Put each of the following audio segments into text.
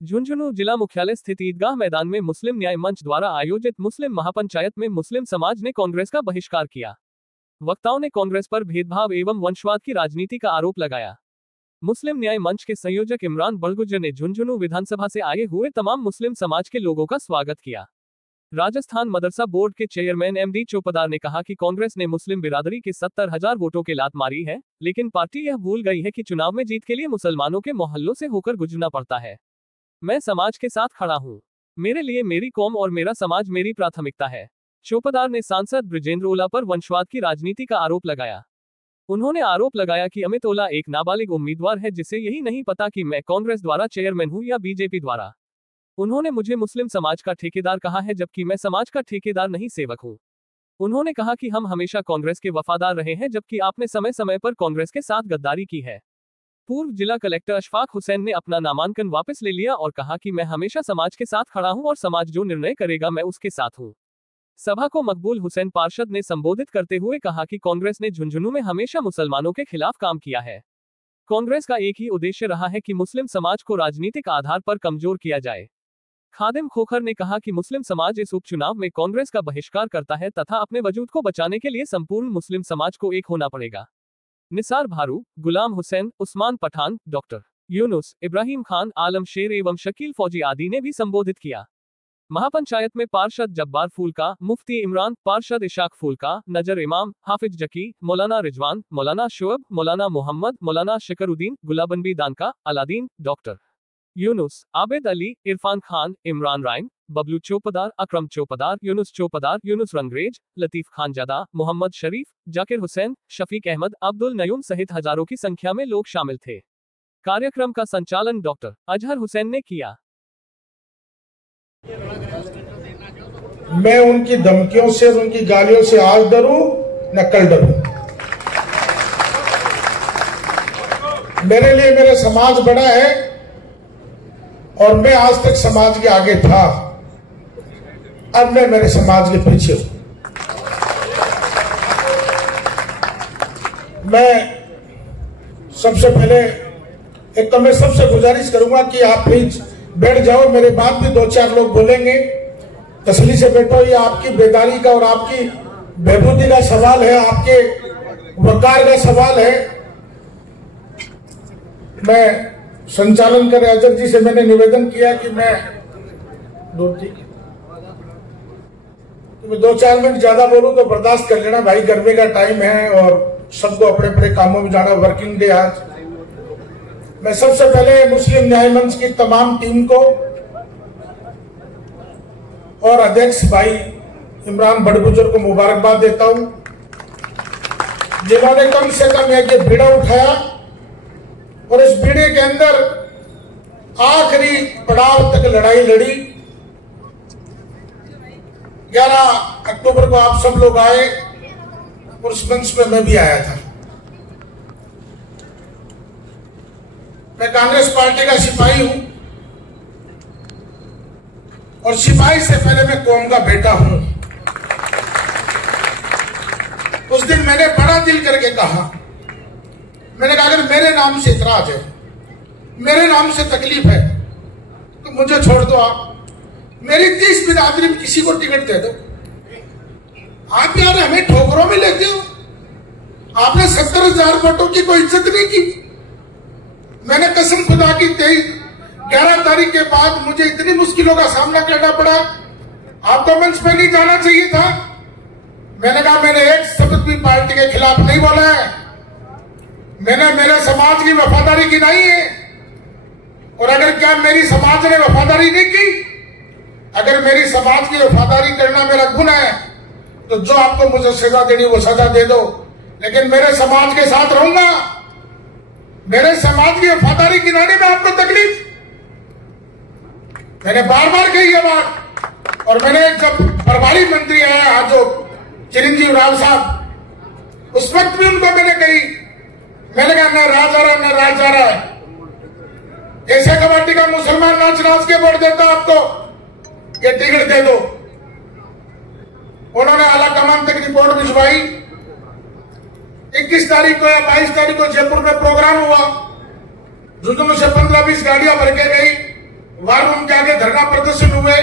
झुंझुनू जिला मुख्यालय स्थित ईदगाह मैदान में मुस्लिम न्याय मंच द्वारा आयोजित मुस्लिम महापंचायत में मुस्लिम समाज ने कांग्रेस का बहिष्कार किया। वक्ताओं ने कांग्रेस पर भेदभाव एवं वंशवाद की राजनीति का आरोप लगाया। मुस्लिम न्याय मंच के संयोजक इमरान बड़गुजर ने झुंझुनू विधानसभा से आए हुए तमाम मुस्लिम समाज के लोगों का स्वागत किया। राजस्थान मदरसा बोर्ड के चेयरमैन एमडी चोपदार ने कहा कि कांग्रेस ने मुस्लिम बिरादरी के 70,000 वोटों के लात मारी है, लेकिन पार्टी यह भूल गई है कि चुनाव में जीत के लिए मुसलमानों के मोहल्लों से होकर गुजरना पड़ता है। मैं समाज के साथ खड़ा हूं। मेरे लिए मेरी कौम और मेरा समाज मेरी प्राथमिकता है। चोपदार ने सांसद ब्रिजेंद्र ओला पर वंशवाद की राजनीति का आरोप लगाया। उन्होंने आरोप लगाया कि अमित ओला एक नाबालिग उम्मीदवार है जिसे यही नहीं पता कि मैं कांग्रेस द्वारा चेयरमैन हूं या बीजेपी द्वारा। उन्होंने मुझे मुस्लिम समाज का ठेकेदार कहा है, जबकि मैं समाज का ठेकेदार नहीं सेवक हूं। उन्होंने कहा कि हम हमेशा कांग्रेस के वफादार रहे हैं, जबकि आपने समय समय पर कांग्रेस के साथ गद्दारी की है। पूर्व जिला कलेक्टर अशफाक हुसैन ने अपना नामांकन वापस ले लिया और कहा कि मैं हमेशा समाज के साथ खड़ा हूं और समाज जो निर्णय करेगा मैं उसके साथ हूं। सभा को मकबूल हुसैन पार्षद ने संबोधित करते हुए कहा कि कांग्रेस ने झुंझुनू में हमेशा मुसलमानों के खिलाफ काम किया है। कांग्रेस का एक ही उद्देश्य रहा है कि मुस्लिम समाज को राजनीतिक आधार पर कमजोर किया जाए। खादिम खोखर ने कहा कि मुस्लिम समाज इस उपचुनाव में कांग्रेस का बहिष्कार करता है तथा अपने वजूद को बचाने के लिए संपूर्ण मुस्लिम समाज को एक होना पड़ेगा। निसार भारू, गुलाम हुसैन, उस्मान पठान, डॉक्टर यूनुस, इब्राहिम खान, आलम शेर एवं शकील फौजी आदि ने भी संबोधित किया। महापंचायत में पार्षद जब्बार फूलका, मुफ्ती इमरान, पार्षद इशाक फूलका, नजर इमाम, हाफिज जकी, मौलाना रिजवान, मौलाना शुअब, मौलाना मोहम्मद, मौलाना शकरुद्दीन, गुलाबनबी दानका, अलादीन, डॉक्टर यूनुस, आबिद अली, इरफान खान, इमरान राइन, बबलू चोपदार, अकरम चोपदार, यूनुस रंगरेज, लतीफ खानजादा, मोहम्मद शरीफ, जाकिर हुसैन, शफीक अहमद, अब्दुल नयूम सहित हजारों की संख्या में लोग शामिल थे। कार्यक्रम का संचालन डॉक्टर अजहर हुसैन ने किया। मैं उनकी धमकियों से, उनकी गालियों से आज डरूं न कल डरूं। मेरे लिए मेरा समाज बड़ा है और मैं आज तक समाज के आगे था, अब मैं मेरे समाज के पीछे हूं। मैं सबसे पहले मैं सबसे गुजारिश करूंगा कि आप प्लीज बैठ जाओ, मेरे बाद भी 2-4 लोग बोलेंगे, तसल्ली से बैठो। ये आपकी बेदारी का और आपकी बेबूदी का सवाल है, आपके वकार का सवाल है। मैं संचालन कर अजहर जी से मैंने निवेदन किया कि मैं 2-4 मिनट ज्यादा बोलूं तो बर्दाश्त कर लेना भाई, गर्मी का टाइम है और सबको अपने अपने कामों में जाना, वर्किंग डे आज। मैं सबसे पहले मुस्लिम न्याय मंच की तमाम टीम को और अध्यक्ष भाई इमरान बड़गुजर को मुबारकबाद देता हूं, जिन्होंने कम से कम एक बीड़ा उठाया और इस बीड़े के अंदर आखिरी पड़ाव तक लड़ाई लड़ी। 11 अक्टूबर को आप सब लोग आए और उस मंच में मैं भी आया था। मैं कांग्रेस पार्टी का सिपाही हूं और सिपाही से पहले मैं कौम का बेटा हूं। उस दिन मैंने बड़ा दिल करके कहा, मैंने कहा अगर मेरे नाम से इतराज है, मेरे नाम से तकलीफ है तो मुझे छोड़ दो। आप मेरी 30 बिरादरी में किसी को टिकट दे दो। आप यार हमें ठोकरों में लेते हो। आपने 70,000 वोटों की कोई इज्जत नहीं की। मैंने कसम खुदा की 11 तारीख के बाद मुझे इतनी मुश्किलों का सामना करना पड़ा, आपको मंच पे नहीं जाना चाहिए था। मैंने कहा मैंने एक शब्द भी पार्टी के खिलाफ नहीं बोला है, मैंने मेरे समाज की वफादारी की नहीं है। और अगर क्या मेरी समाज ने वफादारी नहीं की, अगर मेरी समाज की वफादारी करना मेरा गुण है तो जो आपको मुझे सजा देनी वो सजा दे दो, लेकिन मेरे समाज के साथ रहूंगा। मेरे समाज की वफादारी गिनाने में आपको तकलीफ, मैंने बार बार कही ये बात। और मैंने जब प्रभारी मंत्री आया जो चिरंजीव राव साहब, उस वक्त भी उनको मैंने कही, मैंने कहा न राज आ रहा न राज आ रहा है। ऐसे कबाडी का मुसलमान नाच नाच के वोट देता आपको, ये टिकट दे दो। उन्होंने आला कमान तक रिपोर्ट भिजवाई। 21 तारीख को या 22 तारीख को जयपुर में प्रोग्राम हुआ, झुंझुनू से 15-20 गाड़ियां भर के गई। धरना प्रदर्शन हुए।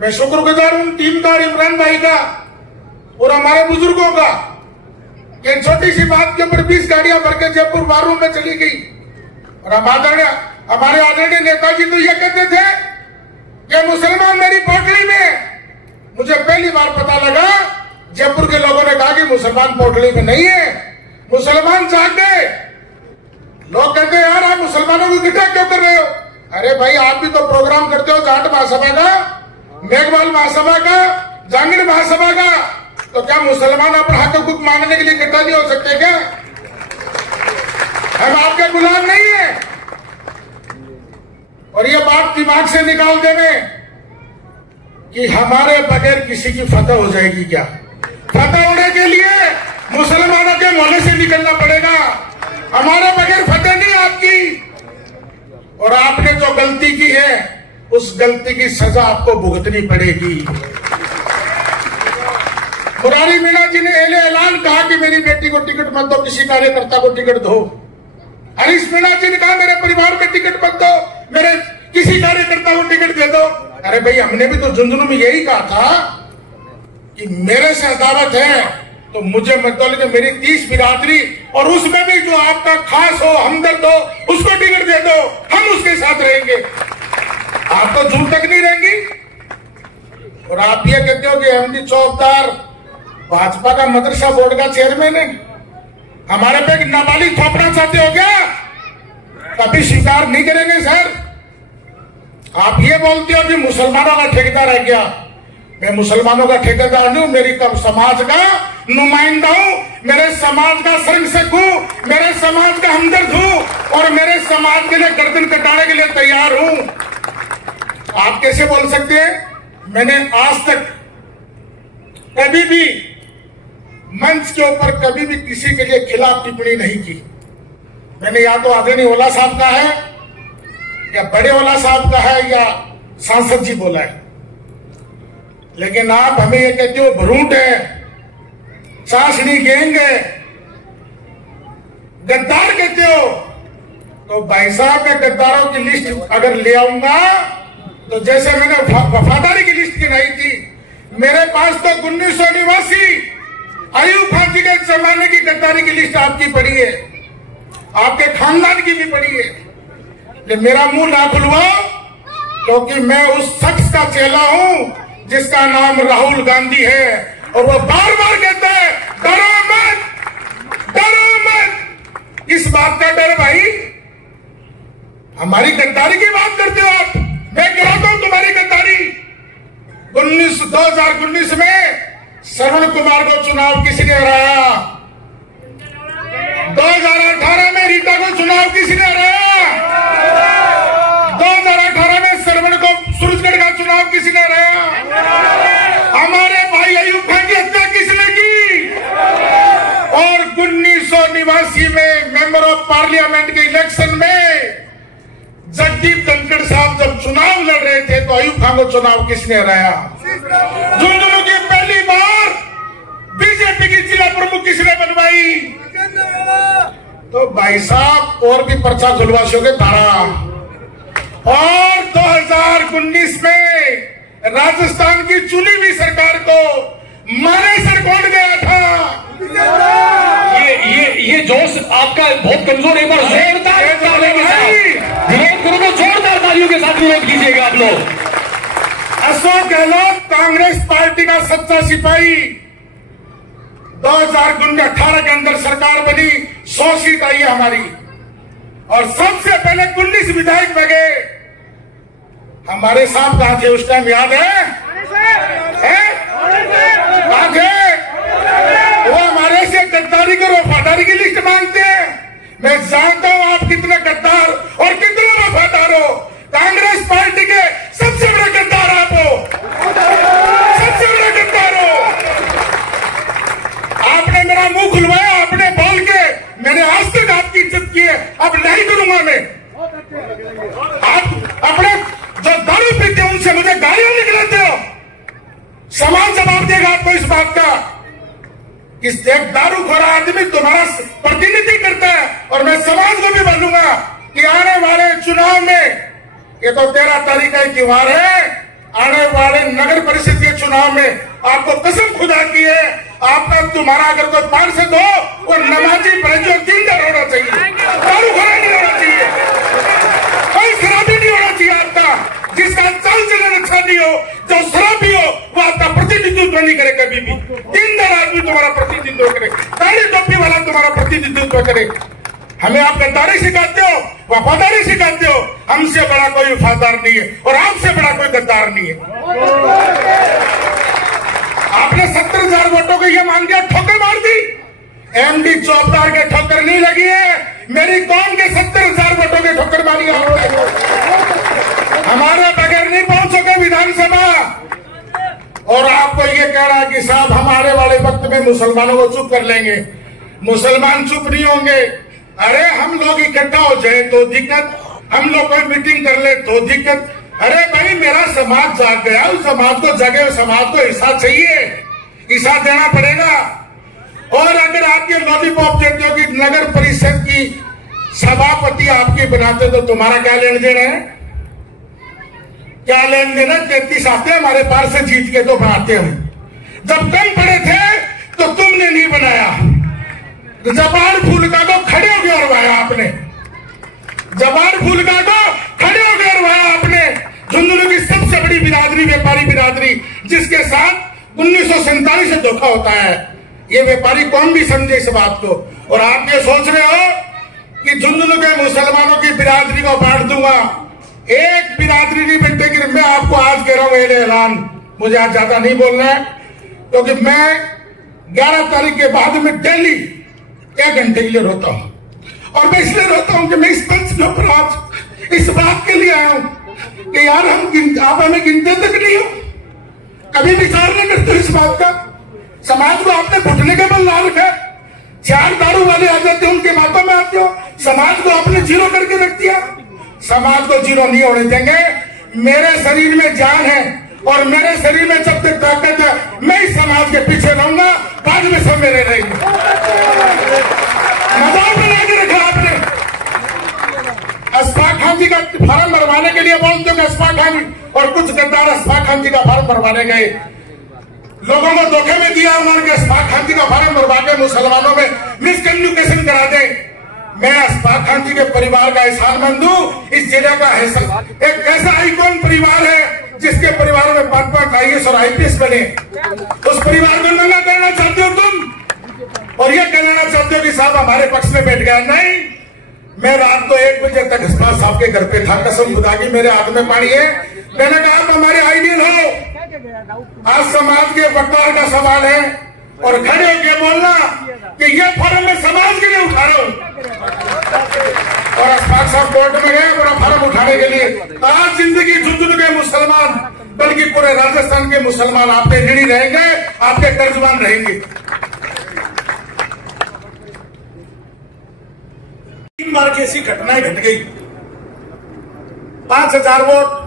मैं शुक्रगुजार हूं टीम का, इमरान भाई का और हमारे बुजुर्गों का। कि छोटी सी बात के ऊपर 20 गाड़ियां भर के जयपुर बारूद में चली गई। और हमारे आदरणीय नेताजी तो ये कहते थे कि मुसलमान मेरी पोटली में। मुझे पहली बार पता लगा, जयपुर के लोगों ने कहा कि मुसलमान पोटली में नहीं है, मुसलमान जाग गए। लोग कहते हैं यार आप मुसलमानों को इकट्ठा क्यों कर रहे हो? अरे भाई आप भी तो प्रोग्राम करते हो जाट महासभा का, मेघवाल महासभा का, जांगीर महासभा का, तो क्या मुसलमान अपना हक हुकूक मांगने के लिए इकट्ठा नहीं हो सकते क्या? हम आपके गुलाम नहीं है। और ये बात दिमाग से निकाल देवे कि हमारे बगैर किसी की फतह हो जाएगी क्या? फतह होने के लिए मुसलमानों के मोहल्ले से निकलना पड़ेगा, हमारे बगैर फतह नहीं आपकी। और आपने जो गलती की है उस गलती की सजा आपको भुगतनी पड़ेगी। मुरारी मीणा जी ने ऐलान कहा कि मेरी बेटी को टिकट मत दो, किसी कार्यकर्ता को टिकट दो। हरीश मीणा जी ने कहा मेरे परिवार में टिकट मत दो, मेरे किसी कार्यकर्ता को टिकट दे दो। अरे भाई हमने भी तो झुंझुनू में यही कहा था कि मेरे से अदावत है तो मुझे मत दो, लेकिन मेरी 30 बिरादरी और उसमें भी जो आपका खास हो, हमदर्द हो, उसको टिकट दे दो, हम उसके साथ रहेंगे। आप तो झूठ तक नहीं रहेंगी। और आप ये कहते हो कि एमडी चौकीदार भाजपा का मदरसा बोर्ड का चेयरमैन है, हमारे पे एक नाबालिग थोपना चाहते हो क्या? कभी स्वीकार नहीं करेंगे सर। आप ये बोलते हो कि मुसलमानों का ठेकेदार है क्या? मैं मुसलमानों का ठेकेदार नहीं हूं, मेरी समाज का नुमाइंदा हूं, मेरे समाज का संरक्षक हूं, मेरे समाज का हमदर्द हूं और मेरे समाज के लिए गर्दन कटाने के लिए तैयार हूं। आप कैसे बोल सकते हैं? मैंने आज तक कभी भी मंच के ऊपर कभी भी किसी के लिए खिलाफ टिप्पणी नहीं की। मैंने या तो आदरणीय ओला साहब का है या बड़े ओला साहब का है या सांसद जी बोला है। लेकिन आप हमें ये कहते हो भरूट है, चाशनी गैंग है, गद्दार कहते हो। तो भाई साहब मैं गद्दारों की लिस्ट अगर ले आऊंगा तो जैसे मैंने वफादारी की लिस्ट गिनाई थी, मेरे पास तो 1989 अयूब खान जी के जमाने की गद्दारी की लिस्ट आपकी पड़ी है, आपके खानदान की भी पड़ी है। लेकिन मेरा मुंह ना खुलवाओ, क्योंकि मैं उस शख्स का चेला हूं जिसका नाम राहुल गांधी है और वो बार बार कहता है डरो मत, डरो मत। इस बात का डर भाई, हमारी गद्दारी की बात करते हो आप, मैं गिराता हूं तुम्हारी गद्दारी। 2019 में श्रवण कुमार को चुनाव किसने हराया? 2018 में रीटा को चुनाव किसने हराया? 2018 में श्रवण को सूरजगढ़ का चुनाव किसने हराया? हमारे भाई अयूब खान की हत्या किसने की? और 1989 में मेंबर ऑफ पार्लियामेंट के इलेक्शन में जगदीप धनखड़ साहब जब चुनाव लड़ रहे थे तो अयूब खान को चुनाव किसने हराया? झुंझुनू की पहली बार बीजेपी की जिला प्रमुख किसने बनवाई? तो भाई साहब और भी पर्चा खुलवासियों के तारा। और 2019 में राजस्थान की चुनी हुई सरकार को मानेसर कौन गया था? ये जोश आपका बहुत कमजोर है। एक बार जोरदार तालियों के साथ विरोध करो, जोरदार तालियों के साथ विरोध कीजिएगा आप लोग। अशोक गहलोत कांग्रेस पार्टी का सच्चा सिपाही, 2018 के अंदर सरकार बनी, 100 सीट आई है हमारी और सबसे पहले 19 विधायक बने। हमारे साहब कहां थे उस टाइम, याद है? कहां थे? वो हमारे से गद्दारी को वफादारी की लिस्ट मांगते हैं। मैं जानता हूं आप कितने गद्दार और कितने वफादार हो। कांग्रेस पार्टी के सबसे बड़े गद्दार आप हो, सबसे बड़े गद्दार हो। आपने मेरा मुंह खुलवाया, आपने बोल के मैंने आज तक आपकी इज्जत की है, अब नहीं करूंगा मैं। आप अपने जो दारू पीते हैं उनसे मुझे गालियां निकलते हो, समाज जवाब देगा आपको इस बात का। इस एक दारूखोर आदमी तुम्हारा प्रतिनिधि करता है और मैं समाज को भी बोलूंगा कि आने वाले चुनाव में ये तो 13 तारीख का त्योहार है। आने वाले नगर परिषद के चुनाव में आपको कसम खुदा की है, आपका तुम्हारा अगर कोई पार्षद हो वो नमाजी जो दीनदार होना चाहिए, दारू खाना नहीं होना चाहिए, कोई शराबी नहीं होना चाहिए आपका, जिसका चाल चलन अच्छा नहीं हो, जो शराबी हो वो आपका प्रतिनिधित्व नहीं करे कभी भी। दीनदार आदमी तुम्हारा प्रतिनिधित्व करे, दाढ़ी टोपी वाला तुम्हारा प्रतिनिधित्व करे। हमें आप गद्दारी सिखाते हो, वफादारी सिखाते हो। हमसे बड़ा कोई वफादार नहीं है और आपसे बड़ा कोई गद्दार नहीं है। आपने 70,000 वोटों को ये मान के ठोकर मार दी। एमडी चौबदार के ठोकर नहीं लगी है, मेरी कौम के 70,000 वोटों के ठोकर मारी आपने। हमारे बगैर नहीं पहुंचोगे विधानसभा। और आपको ये कह रहा है कि साहब हमारे वाले वक्त में मुसलमानों को चुप कर लेंगे। मुसलमान चुप नहीं होंगे। अरे हम लोग इकट्ठा हो जाए तो दिक्कत, हम लोग कोई मीटिंग कर ले तो दिक्कत। अरे भाई मेरा समाज जाग गया, उस समाज को जगे, उस समाज को हिस्सा चाहिए, हिस्सा देना पड़ेगा। और अगर आपके लॉलीपॉप देते हो कि नगर परिषद की सभापति आपकी बनाते तो तुम्हारा क्या लेन देन है? क्या लेन देन है? 33 आते हैं हमारे पास से जीत के तो बनाते हम। जब कम पड़े थे तो तुमने नहीं बनाया। जबान फूलका को खड़े होकर अरवाया आपने, जबान फूलका को खड़े होकर अरवाया आपने। झुंझुनू की सबसे बड़ी बिरादरी व्यापारी बिरादरी, जिसके साथ 1947 से धोखा होता है। ये व्यापारी कौन भी समझे इस बात को। और आप ये सोच रहे हो कि झुंझुनू के मुसलमानों की बिरादरी को बांट दूंगा। एक बिरादरी नहीं बंटेगी। मैं आपको आज कह रहा हूं ऐलान, मुझे आज ज्यादा नहीं बोलना है, क्योंकि मैं 11 तारीख के बाद में दिल्ली 1 घंटे के लिए रोता हूं। और मैं इसलिए रोता हूं कि मैं इस मंच के ऊपर आज इस बात के लिए आया हूं कि यार आप हमें गिनते तक नहीं हो, कभी विचार नहीं करते इस बात का। समाज को आपने घुटने के बल ला रखा है। 4 दारू वाले आ जाते हैं, उनके बातों में आते हो। समाज को आपने जीरो करके रख दिया। समाज को जीरो नहीं होने देंगे। मेरे शरीर में जान है और मेरे शरीर में जब तक ताकत है मैं इस समाज के पीछे रहूंगा, बाद में सब मेरे रहेंगे। मजाक बना के रखा आपने। अशफाक खान जी का फार्म भरवाने के लिए बोलते हो अशफाक खान, और कुछ गद्दार अशफाक खान जी का फार्म भरवाने गए, लोगों को धोखे में दिया उन्होंने। अशफाक खान जी का फार्म भरवा के मुसलमानों में मिसकम्युनिकेशन करा दे। मैं अशफाक खान जी के परिवार का एहसानमंद हूं। इस जिले का एक ऐसा आइकॉन परिवार है जिसके परिवार में 5 IAS और IPS बने। उस परिवार को नंगा करना चाहते हो तुम, और ये कहना चाहते हो कि साहब हमारे पक्ष में बैठ गया। नहीं, मैं रात को 1 बजे तक अशफाक साहब के घर पे था। कसम खुदा की मेरे हाथ में पानी है। मैंने कहा आप हमारे आइडियल हो। आज समाज के बंटवारे का सवाल है और खड़े होकर बोलना कि ये फॉर्म मैं समाज के लिए उठा रहा हूं। और अशफाक साहब कोर्ट में गए पूरा फॉर्म उठाने के लिए। आज जिंदगी झुंझुनू के मुसलमान, बल्कि पूरे राजस्थान के मुसलमान आपके ऋणी रहेंगे, आपके कर्जबान रहेंगे। 3 बार की ऐसी घटनाएं घट गई। 5,000 वोट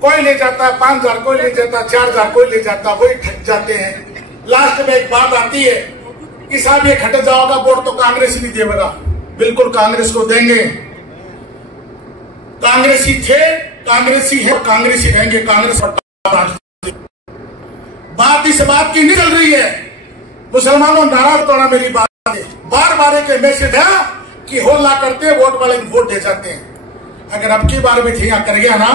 कोई ले जाता, 5,000 कोई ले जाता, 4,000 कोई ले जाता, वही ठग जाते हैं। लास्ट में एक बात आती है कि साहब ये खट जाओगा वोट तो कांग्रेस ही नहीं देगा। बिल्कुल कांग्रेस को देंगे। कांग्रेसी थे, कांग्रेसी है, कांग्रेसी रहेंगे। कांग्रेस बात इस बात की नहीं चल रही है। मुसलमानों नाराज तोड़ा मेरी बात है। बार बार एक मैसेज है कि होला करते वोट वाले वोट दे जाते हैं। अगर अब की बार भी ठिया कर गया ना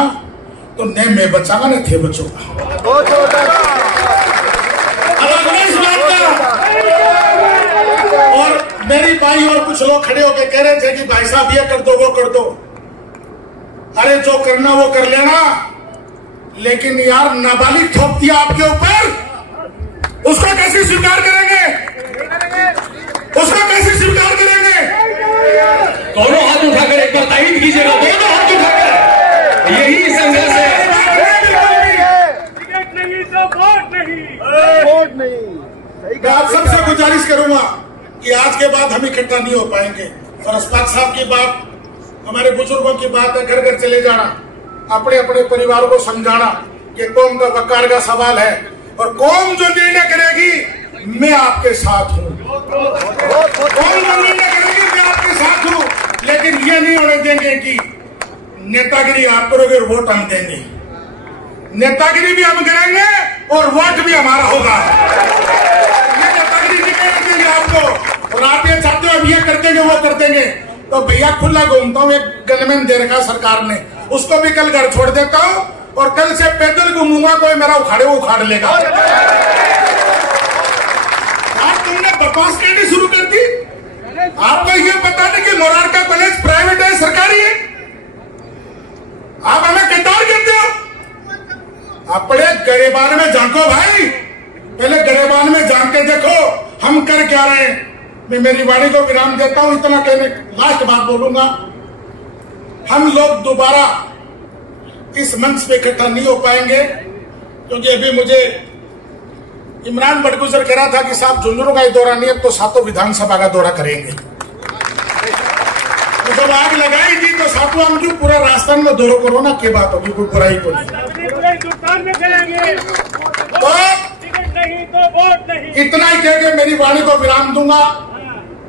तो न मैं बचाऊंगा न थे बचूंगा। इस बात का। और मेरी भाई और कुछ लोग खड़े होकर कह रहे थे कि भाई साहब ये कर दो वो कर दो। अरे जो करना वो कर लेना, लेकिन यार नाबालिग थोप दिया आपके ऊपर, उसको कैसे स्वीकार करेंगे? उसको कैसे स्वीकार करेंगे? दोनों हाथ उठाकर एक बार तारीफ कीजिएगा। दोनों हाथ उठाकर, यही संघर्ष है। मैं आप सबसे गुजारिश करूंगा कि आज के बाद हम इकट्ठा नहीं हो पाएंगे। और अशफाक साहब की बात, हमारे बुजुर्गों की बात है, घर घर चले जाना, अपने अपने परिवारों को समझाना कि कौम का वकार का सवाल है और कौम जो निर्णय करेगी मैं आपके साथ हूं। कौम जो निर्णय करेगी मैं आपके साथ हूं। लेकिन ये नहीं होने देंगे कि नेतागिरी आप करोगे, वोट हम देंगे। नेतागिरी भी हम करेंगे और वोट भी हमारा होगा। ये नेतागिरी नहीं देंगे आपको। और आप ये चाहते हो अब ये कर देंगे, वो कर देंगे, तो भैया खुला घूमता हूँ। एक गनमैन दे रखा सरकार ने, उसको भी कल घर छोड़ देता हूँ और कल से पैदल घूमूंगा। कोई मेरा उखाड़े वो उखाड़ लेगा। आज तुमने बकवास कहनी शुरू कर दी। आपको ये पता नहीं कि मोरारका कॉलेज प्राइवेट है, सरकारी है? आप हमें गद्दार कहते हो। आप बड़े गरेबान में झांको भाई, पहले गरेबान में झांक के देखो हम कर क्या रहे हैं। मैं मेरी वाणी को विराम देता हूं, इतना कहने लास्ट बात बोलूंगा। हम लोग दोबारा इस मंच पे इकट्ठा नहीं हो पाएंगे, क्योंकि अभी मुझे इमरान बड़गुजर कह रहा था कि साहब झुंझुनू का ही दौरा नहीं, अब तो सातों विधानसभा का दौरा करेंगे। तो जब आग लगाई थी तो सातों हम क्यों पूरा राजस्थान में दौरा करो ना, क्या बात होगी, कोई बुराई को नहीं। तो इतना ही कह के मेरी वाणी को विराम दूंगा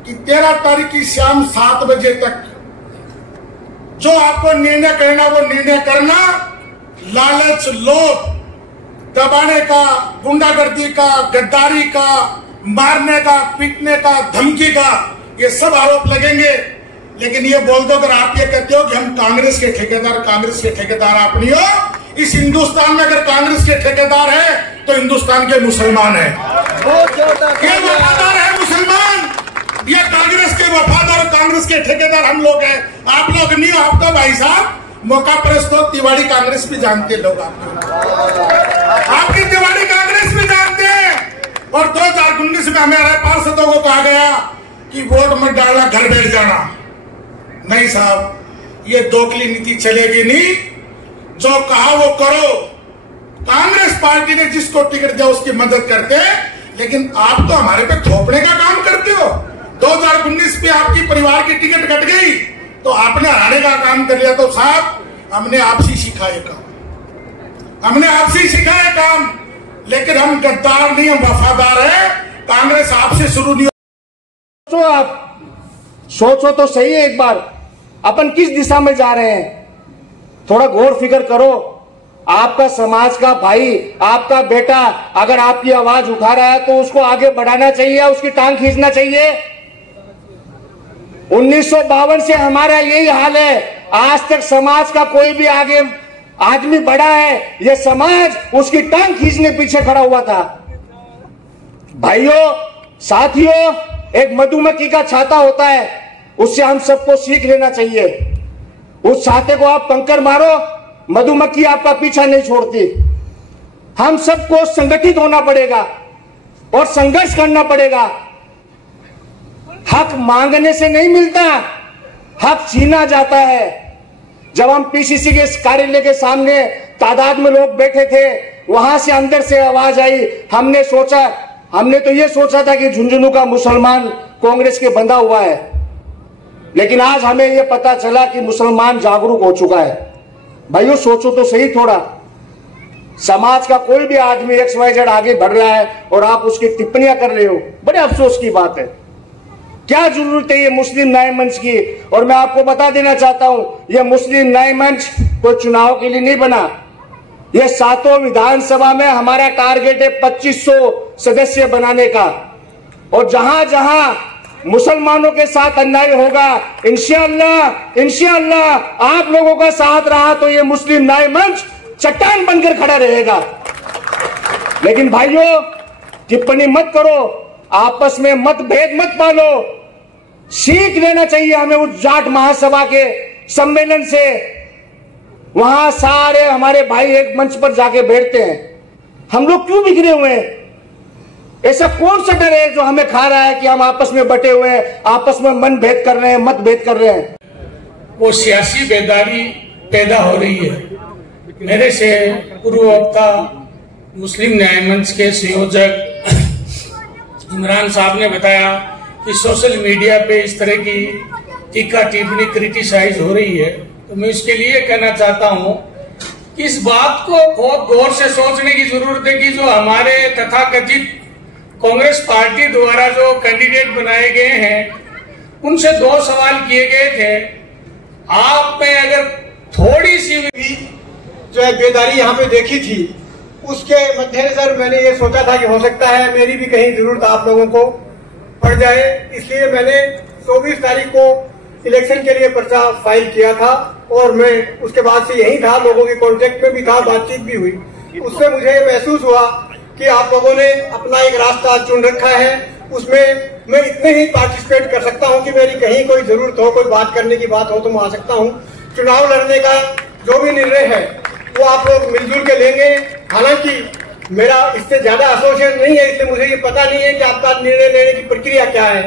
कि 13 तारीख की शाम 7 बजे तक जो आपको निर्णय करना वो निर्णय करना। लालच, लोभ, दबाने का, गुंडागर्दी का, गद्दारी का, मारने का, पीटने का, धमकी का, ये सब आरोप लगेंगे। लेकिन ये बोल दो अगर आप ये कहते हो कि हम कांग्रेस के ठेकेदार आप नहीं हो। इस हिंदुस्तान में अगर कांग्रेस के ठेकेदार है तो हिंदुस्तान के मुसलमान है। ये वफादार है मुसलमान, ये कांग्रेस के वफादार, कांग्रेस के ठेकेदार हम लोग हैं। आप लोग नहीं हो। आप तो भाई साहब मौका परस्त हो, तिवाड़ी कांग्रेस भी जानते लोग आपकी तिवाड़ी कांग्रेस भी जानते हैं। और 2019 में हमारे पार्षदों को कहा गया कि वोट मत डालना, घर बैठ जाना। नहीं साहब, ये दोगली नीति चलेगी नहीं। जो कहा वो करो। कांग्रेस पार्टी ने जिसको टिकट दिया उसकी मदद करते, लेकिन आप तो हमारे पे थोपने का काम करते हो। 2019 में आपकी परिवार की टिकट कट गई तो आपने हराने का काम कर लिया। तो साहब हमने आपसे सीखा है काम, हमने आपसे सीखा है काम। लेकिन हम गद्दार नहीं, हम वफादार है। कांग्रेस आपसे शुरू नहीं। तो आप सोचो तो सही है एक बार, अपन किस दिशा में जा रहे हैं, थोड़ा गौर फिक्र करो। आपका समाज का भाई, आपका बेटा अगर आपकी आवाज उठा रहा है तो उसको आगे बढ़ाना चाहिए, उसकी टांग खींचना चाहिए। 1952 से हमारा यही हाल है। आज तक समाज का कोई भी आगे आदमी बढ़ा है, यह समाज उसकी टांग खींचने पीछे खड़ा हुआ था। भाइयों, साथियों, एक मधुमक्खी का छाता होता है, उससे हम सबको सीख लेना चाहिए। उस छाते को आप पंकर मारो, मधुमक्खी आपका पीछा नहीं छोड़ती। हम सबको संगठित होना पड़ेगा और संघर्ष करना पड़ेगा। हक मांगने से नहीं मिलता, हक छीना जाता है। जब हम पीसीसी के कार्यालय के सामने तादाद में लोग बैठे थे, वहां से अंदर से आवाज आई। हमने तो ये सोचा था कि झुंझुनू का मुसलमान कांग्रेस के बंधा हुआ है, लेकिन आज हमें यह पता चला कि मुसलमान जागरूक हो चुका है। भाइयों सोचो तो सही थोड़ा, समाज का कोई भी आदमी XYZ आगे बढ़ रहा है और आप उसकी टिप्पणियां कर रहे हो, बड़े अफसोस की बात है। क्या जरूरत है ये मुस्लिम न्याय मंच की? और मैं आपको बता देना चाहता हूं, यह मुस्लिम न्याय मंच कोई चुनाव के लिए नहीं बना। यह 7 विधानसभा में हमारा टारगेट है 2500 सदस्य बनाने का। और जहां जहां मुसलमानों के साथ अन्याय होगा, इंशाअल्लाह आप लोगों का साथ रहा तो ये मुस्लिम न्याय मंच चट्टान बनकर खड़ा रहेगा। लेकिन भाइयों, टिप्पणी मत करो, आपस में मतभेद मत पालो। सीख लेना चाहिए हमें उस जाट महासभा के सम्मेलन से। वहां सारे हमारे भाई एक मंच पर जाके बैठते हैं। हम लोग क्यों बिखरे हुए हैं? ऐसा कौन सा डर है जो हमें खा रहा है कि हम आपस में बटे हुए हैं, आपस में मन भेद कर रहे हैं, मतभेद कर रहे हैं? वो सियासी बेदारी पैदा हो रही है। मेरे से पूर्व वक्ता मुस्लिम न्याय मंच के संयोजक इमरान साहब ने बताया कि सोशल मीडिया पे इस तरह की टीका टिप्पणी क्रिटिसाइज हो रही है। तो मैं इसके लिए कहना चाहता हूं कि इस बात को बहुत गौर से सोचने की जरूरत है कि जो हमारे तथाकथित कांग्रेस पार्टी द्वारा जो कैंडिडेट बनाए गए हैं, उनसे 2 सवाल किए गए थे। आप में अगर थोड़ी सी भी जो है बेदारी यहाँ पे देखी थी, उसके मद्देनजर मैंने ये सोचा था कि हो सकता है मेरी भी कहीं जरूरत आप लोगों को पड़ जाए, इसलिए मैंने 24 तारीख को इलेक्शन के लिए पर्चा फाइल किया था और मैं उसके बाद से यही था, लोगों के कांटेक्ट में भी था, बातचीत भी हुई। उससे मुझे महसूस हुआ कि आप लोगों ने अपना एक रास्ता चुन रखा है, उसमें मैं इतने ही पार्टिसिपेट कर सकता हूं कि मेरी कहीं कोई जरूरत हो, कोई बात करने की बात हो तो मैं आ सकता हूं। चुनाव लड़ने का जो भी निर्णय है वो आप लोग मिलजुल के लेंगे। हालांकि मेरा इससे ज्यादा एसोसिएशन नहीं है, इसलिए मुझे ये पता नहीं है कि आपका निर्णय लेने की प्रक्रिया क्या है,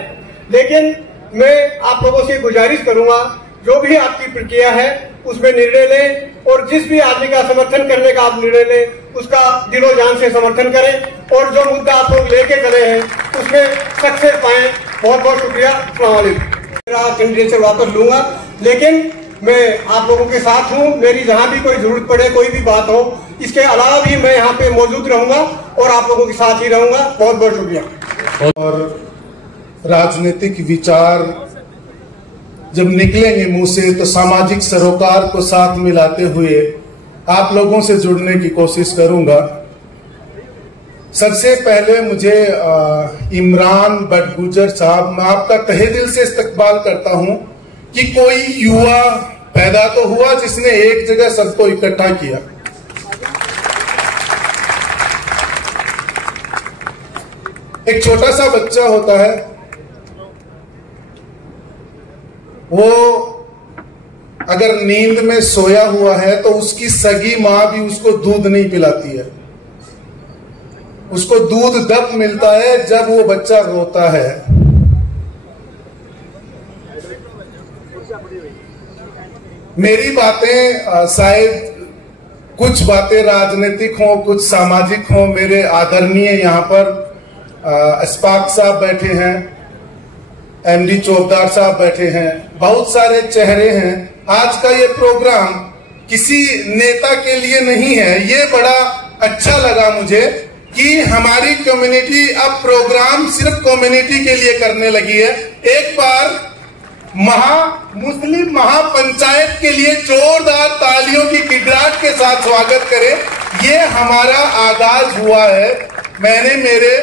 लेकिन मैं आप लोगों से गुजारिश करूंगा जो भी आपकी प्रक्रिया है उसमें निर्णय लें और जिस भी आदमी का समर्थन करने का आप निर्णय लें उसका दिलो जान से समर्थन करें और जो मुद्दा आप लोग लेके चले हैं उसमें सक्सेस पाएं। बहुत बहुत शुक्रिया। अस्सलाम वालेकुम। मेरा कैंडिडेचर वापस लूंगा, लेकिन मैं आप लोगों के साथ हूं। मेरी जहां भी कोई जरूरत पड़े, कोई भी बात हो, इसके अलावा भी मैं यहाँ पे मौजूद रहूंगा और आप लोगों के साथ ही रहूंगा। बहुत बहुत शुक्रिया। और राजनीतिक विचार जब निकलेंगे मुंह से तो सामाजिक सरोकार को साथ मिलाते हुए आप लोगों से जुड़ने की कोशिश करूंगा। सबसे पहले मुझे इमरान बटगुजर साहब, मैं आपका तहे दिल से इस्तकबाल करता हूं कि कोई युवा पैदा तो हुआ जिसने एक जगह सबको इकट्ठा किया। एक छोटा सा बच्चा होता है, वो अगर नींद में सोया हुआ है तो उसकी सगी मां भी उसको दूध नहीं पिलाती है। उसको दूध तब मिलता है जब वो बच्चा रोता है। मेरी बातें शायद कुछ बातें राजनीतिक हो, कुछ सामाजिक हो। मेरे आदरणीय यहाँ पर अस्पाक साहब बैठे हैं, एमडी चौबदार साहब बैठे हैं, बहुत सारे चेहरे हैं। आज का ये प्रोग्राम किसी नेता के लिए नहीं है। ये बड़ा अच्छा लगा मुझे कि हमारी कम्युनिटी अब प्रोग्राम सिर्फ कम्युनिटी के लिए करने लगी है। एक बार मुस्लिम महापंचायत के लिए जोरदार तालियों की गिड़गिड़ाहट के साथ स्वागत करें। ये हमारा आगाज हुआ है। मैंने मेरे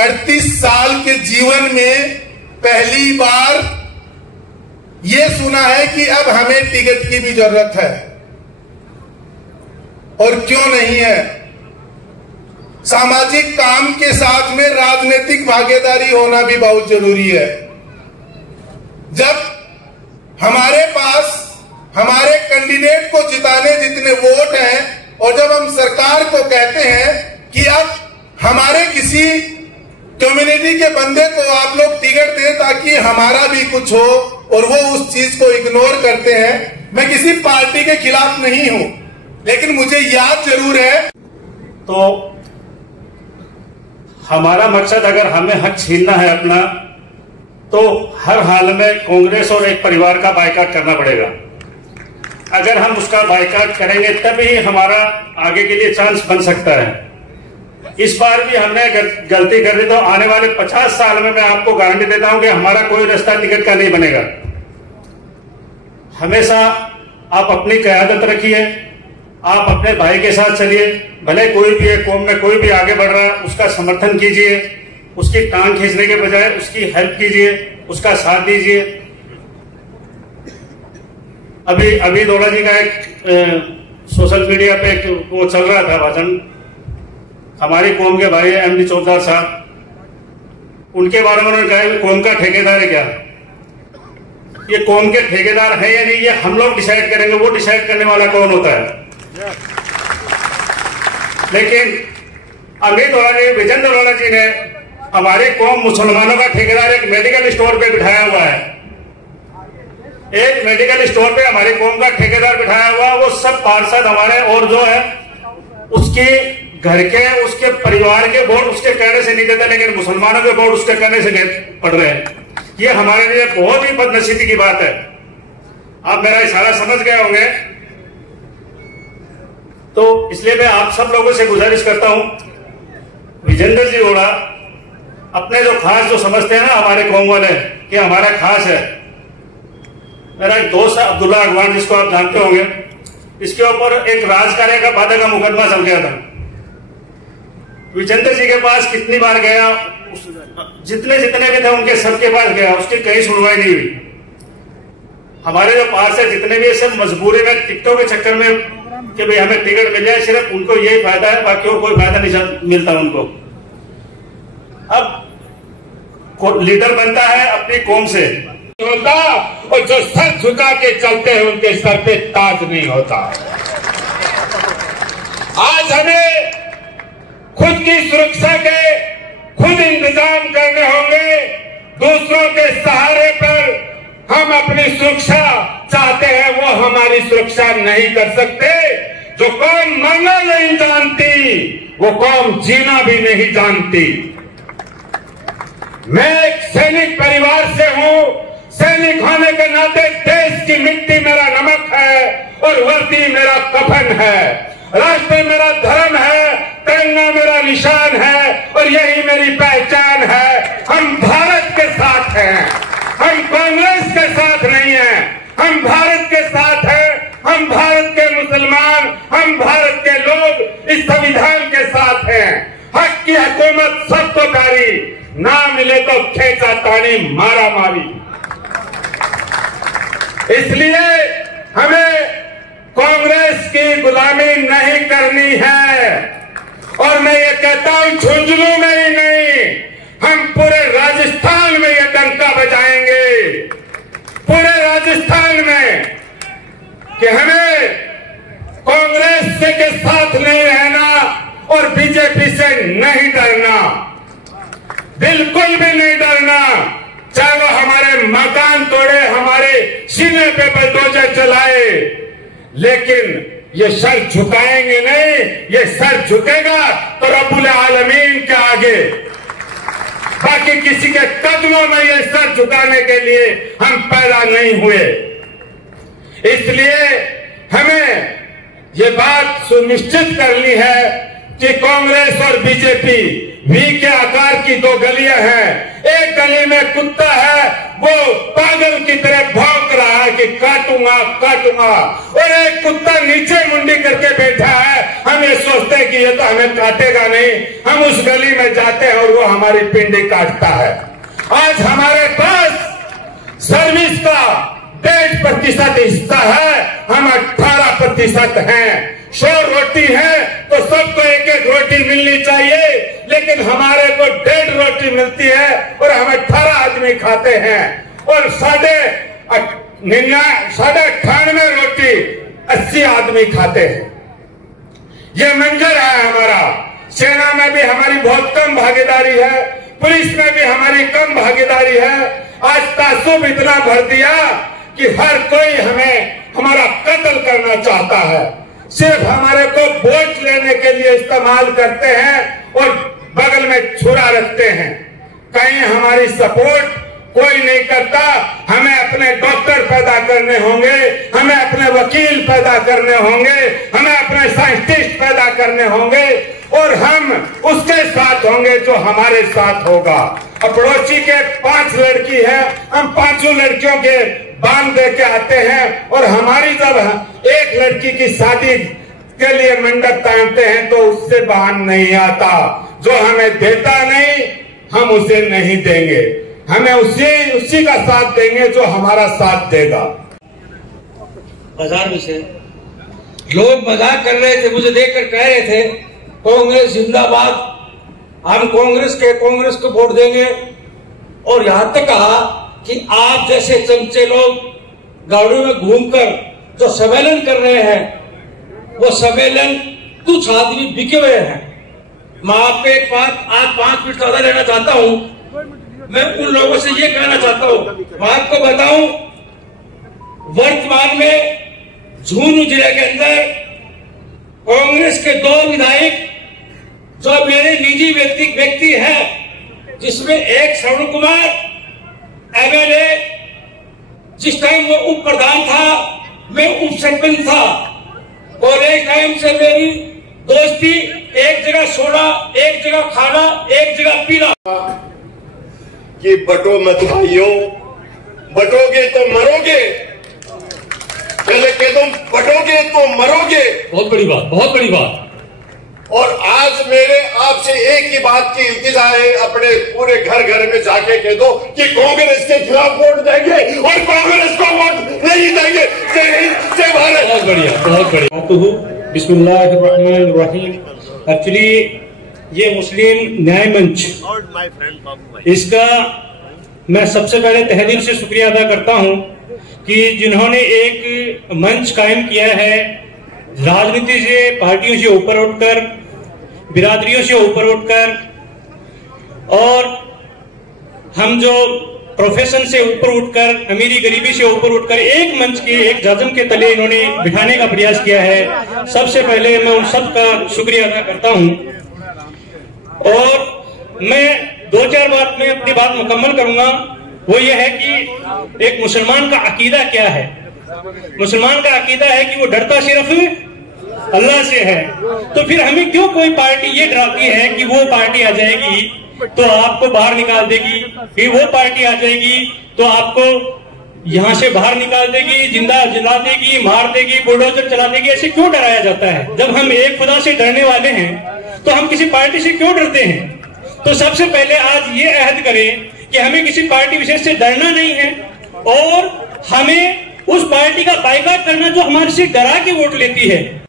38 साल के जीवन में पहली बार ये सुना है कि अब हमें टिकट की भी जरूरत है, और क्यों नहीं है। सामाजिक काम के साथ में राजनीतिक भागीदारी होना भी बहुत जरूरी है। जब हमारे पास हमारे कैंडिडेट को जिताने जितने वोट हैं और जब हम सरकार को कहते हैं कि अब हमारे किसी कम्युनिटी के बंदे को आप लोग टिकट दें ताकि हमारा भी कुछ हो, और वो उस चीज को इग्नोर करते हैं। मैं किसी पार्टी के खिलाफ नहीं हूं, लेकिन मुझे याद जरूर है। तो हमारा मकसद, अगर हमें हक छीनना है अपना, तो हर हाल में कांग्रेस और एक परिवार का बायकॉट करना पड़ेगा। अगर हम उसका बायकॉट करेंगे तभी हमारा आगे के लिए चांस बन सकता है। इस बार भी हमने गलती कर दी तो आने वाले 50 साल में मैं आपको गारंटी देता हूं कि हमारा कोई रास्ता टिकट का नहीं बनेगा। हमेशा आप अपनी क़यादत रखिए, आप अपने भाई के साथ चलिए, भले कोई भी है कौम में कोई भी आगे बढ़ रहा है उसका समर्थन कीजिए, उसकी टांग खींचने के बजाय उसकी हेल्प कीजिए, उसका साथ दीजिए। अभी दौड़ा जी का एक सोशल मीडिया पे वो चल रहा था भाषण, हमारी कौम के भाई एमडी चौबदार साहब, उनके बारे में उन्होंने कहा कौम का ठेकेदार है क्या? ये कौम के ठेकेदार है या नहीं, ये हम लोग डिसाइड करेंगे। वो डिसाइड करने वाला कौन होता है? लेकिन अमित दौड़ा जी, विजन दौड़ा जी ने हमारे कौम मुसलमानों का ठेकेदार एक मेडिकल स्टोर पे बिठाया हुआ है। एक मेडिकल स्टोर पे हमारी कौम का ठेकेदार बिठाया हुआ, वो सब पार्षद हमारे और जो है उसके घर के, उसके परिवार के वोट उसके कहने से नहीं देते, लेकिन मुसलमानों के वोट उसके कहने से पड़ रहे हैं। ये हमारे लिए बहुत ही बदनसीबी की बात है। आप मेरा इशारा समझ गए होंगे। तो इसलिए मैं आप सब लोगों से गुजारिश करता हूं, विजेंद्र जी होड़ा अपने जो खास जो समझते हैं ना हमारे कौम वाले कि हमारा खास है, मेरा एक दोस्त है अब्दुल्ला अगवान, जिसको आप जानते होंगे, इसके ऊपर एक राजकार्य का बाधा का मुकदमा चल गया था। विजेंद्र जी के पास कितनी बार गया, जितने भी थे उनके सबके पास गया, उसकी कहीं सुनवाई नहीं हुई। हमारे जो पास है जितने भी सब मजबूरी में टिकटों के चक्कर में कि भाई हमें टिकट मिल जाए, सिर्फ उनको यही फायदा है, बाकी और कोई फायदा नहीं मिलता उनको। अब लीडर बनता है अपनी कौम से होता, और जो सर झुका के चलते हैं उनके सर पे ताज नहीं होता। आज हमें खुद की सुरक्षा के खुद इंतजाम करने होंगे। दूसरों के सहारे पर हम अपनी सुरक्षा चाहते हैं, वो हमारी सुरक्षा नहीं कर सकते। जो कौम मरना नहीं जानती, वो कौम जीना भी नहीं जानती। मैं एक सैनिक परिवार से हूं। सैनिक होने के नाते देश की मिट्टी मेरा नमक है और वर्दी मेरा कफन है। राष्ट्र मेरा धर्म है, तिरंगा मेरा निशान है और यही मेरी पहचान है। हम भारत के साथ हैं, हम कांग्रेस के साथ नहीं हैं। हम भारत के साथ हैं, हम भारत के मुसलमान, हम भारत के लोग इस संविधान के साथ हैं। हक की हुकूमत सबको प्यारी, ना मिले तो खेचा तानी मारा मारी। इसलिए हमें कांग्रेस की गुलामी नहीं करनी है। और मैं ये कहता हूं, झुंझुनू में ही नहीं, हम पूरे राजस्थान में ये डंका बजाएंगे, पूरे राजस्थान में, कि हमें कांग्रेस से के साथ नहीं रहना और बीजेपी से नहीं डरना, बिल्कुल भी नहीं डरना। चाहे वो हमारे मकान तोड़े, हमारे सीने पे बुलडोजर चलाए, लेकिन ये सर झुकाएंगे नहीं। ये सर झुकेगा तो रब्बुल आलमीन के आगे, बाकी किसी के कदमों में ये सर झुकाने के लिए हम पैदा नहीं हुए। इसलिए हमें ये बात सुनिश्चित करनी है कि कांग्रेस और बीजेपी वी के आकार की दो गलियां हैं। एक गली में कुत्ता है, वो पागल की तरह भौंक रहा है कि काटूंगा काटूंगा, और एक कुत्ता नीचे मुंडी करके बैठा है। हम ये सोचते हैं कि ये तो हमें काटेगा नहीं। हम उस गली में जाते हैं और वो हमारी पिंडी काटता है। आज हमारे पास सर्विस का 1.5% हिस्सा है, हम 18% हैं। 100 रोटी है तो सबको एक एक रोटी मिलनी चाहिए, लेकिन हमारे को 1.5 रोटी मिलती है और हम 18 आदमी खाते हैं। और 98.5 रोटी 80 आदमी खाते हैं। ये मंजर है हमारा। सेना में भी हमारी बहुत कम भागीदारी है, पुलिस में भी हमारी कम भागीदारी है। आज तासुब इतना भर दिया कि हर कोई हमें हमारा कत्ल करना चाहता है, सिर्फ हमारे को वोट लेने के लिए इस्तेमाल करते हैं और बगल में छुरा रखते हैं। कहीं हमारी सपोर्ट कोई नहीं करता। हमें अपने डॉक्टर पैदा करने होंगे, हमें अपने वकील पैदा करने होंगे, हमें अपने साइंटिस्ट पैदा करने होंगे, और हम उसके साथ होंगे जो हमारे साथ होगा। अब पड़ोसी के 5 लड़की है, हम 5 लड़कियों के बांध दे के आते हैं, और हमारी जब एक लड़की की शादी के लिए मंडप तानते हैं तो उससे बांध नहीं आता। जो हमें देता नहीं, हम उसे नहीं देंगे। हमें उसी का साथ देंगे जो हमारा साथ देगा। बाजार में से लोग मजाक कर रहे थे, मुझे देखकर कह रहे थे कांग्रेस जिंदाबाद, हम कांग्रेस को वोट देंगे। और यहां तक कहा कि आप जैसे चमचे लोग गाड़ियों में घूमकर जो सम्मेलन कर रहे हैं, वो सम्मेलन कुछ आदमी बिके हुए हैं। मैं आपको एक बात आज 5 मिनट ज्यादा लेना चाहता हूं। मैं उन लोगों से ये कहना चाहता हूं, मैं आपको बताऊं, वर्तमान में झुंझुनू जिले के अंदर कांग्रेस के 2 विधायक जो मेरे निजी व्यक्ति हैं, जिसमें एक श्रवण कुमार एमएलए, जिस टाइम वो उप प्रधान था, मैं उप सरपंच था। कॉलेज टाइम से मेरी दोस्ती, एक जगह सोना, एक जगह खाना, एक जगह पीना। कि बटो मत भाइयों, बटोगे तो मरोगे, पहले कि तुम बटोगे तो मरोगे। बहुत बड़ी बात, बहुत बड़ी बात। और आज मेरे आपसे एक ही बात की इल्तिजा है, अपने पूरे घर घर में जाके कह दो कि कांग्रेस के खिलाफ वोट देंगे और कांग्रेस को वोट नहीं देंगे। जय हिंद, जय भारत। बहुत बढ़िया, बहुत बढ़िया। तो बिस्मिल्लाहिर्रहमानिर्रहीम। एक्चुअली ये मुस्लिम न्याय मंच, इसका मैं सबसे पहले तहे दिल से शुक्रिया अदा करता हूं कि जिन्होंने एक मंच कायम किया है, राजनीति से, पार्टियों से ऊपर उठकर, बिरादरियों से ऊपर उठकर, और हम जो प्रोफेशन से ऊपर उठकर, अमीरी गरीबी से ऊपर उठकर एक मंच के, एक जाजम के तले इन्होंने बिठाने का प्रयास किया है। सबसे पहले मैं उन सब का शुक्रिया अदा करता हूं। और मैं 2-4 बात में अपनी बात मुकम्मल करूंगा। वो ये है कि एक मुसलमान का अकीदा क्या है। मुसलमान का अकीदा है कि वो डरता सिर्फ अल्लाह से है। तो फिर हमें क्यों कोई पार्टी ये डराती है कि वो पार्टी आ जाएगी तो आपको बाहर निकाल देगी, फिर वो पार्टी आ जाएगी तो आपको यहाँ से बाहर निकाल देगी, जिंदा जला देगी, मार देगी, बुलडोजर चला देगी। ऐसे क्यों डराया जाता है? जब हम एक खुदा से डरने वाले हैं तो हम किसी पार्टी से क्यों डरते हैं? तो सबसे पहले आज ये अहद करें कि हमें किसी पार्टी विशेष से डरना नहीं है और हमें उस पार्टी का बाइकआउट करना जो हमारे से डरा के वोट लेती है।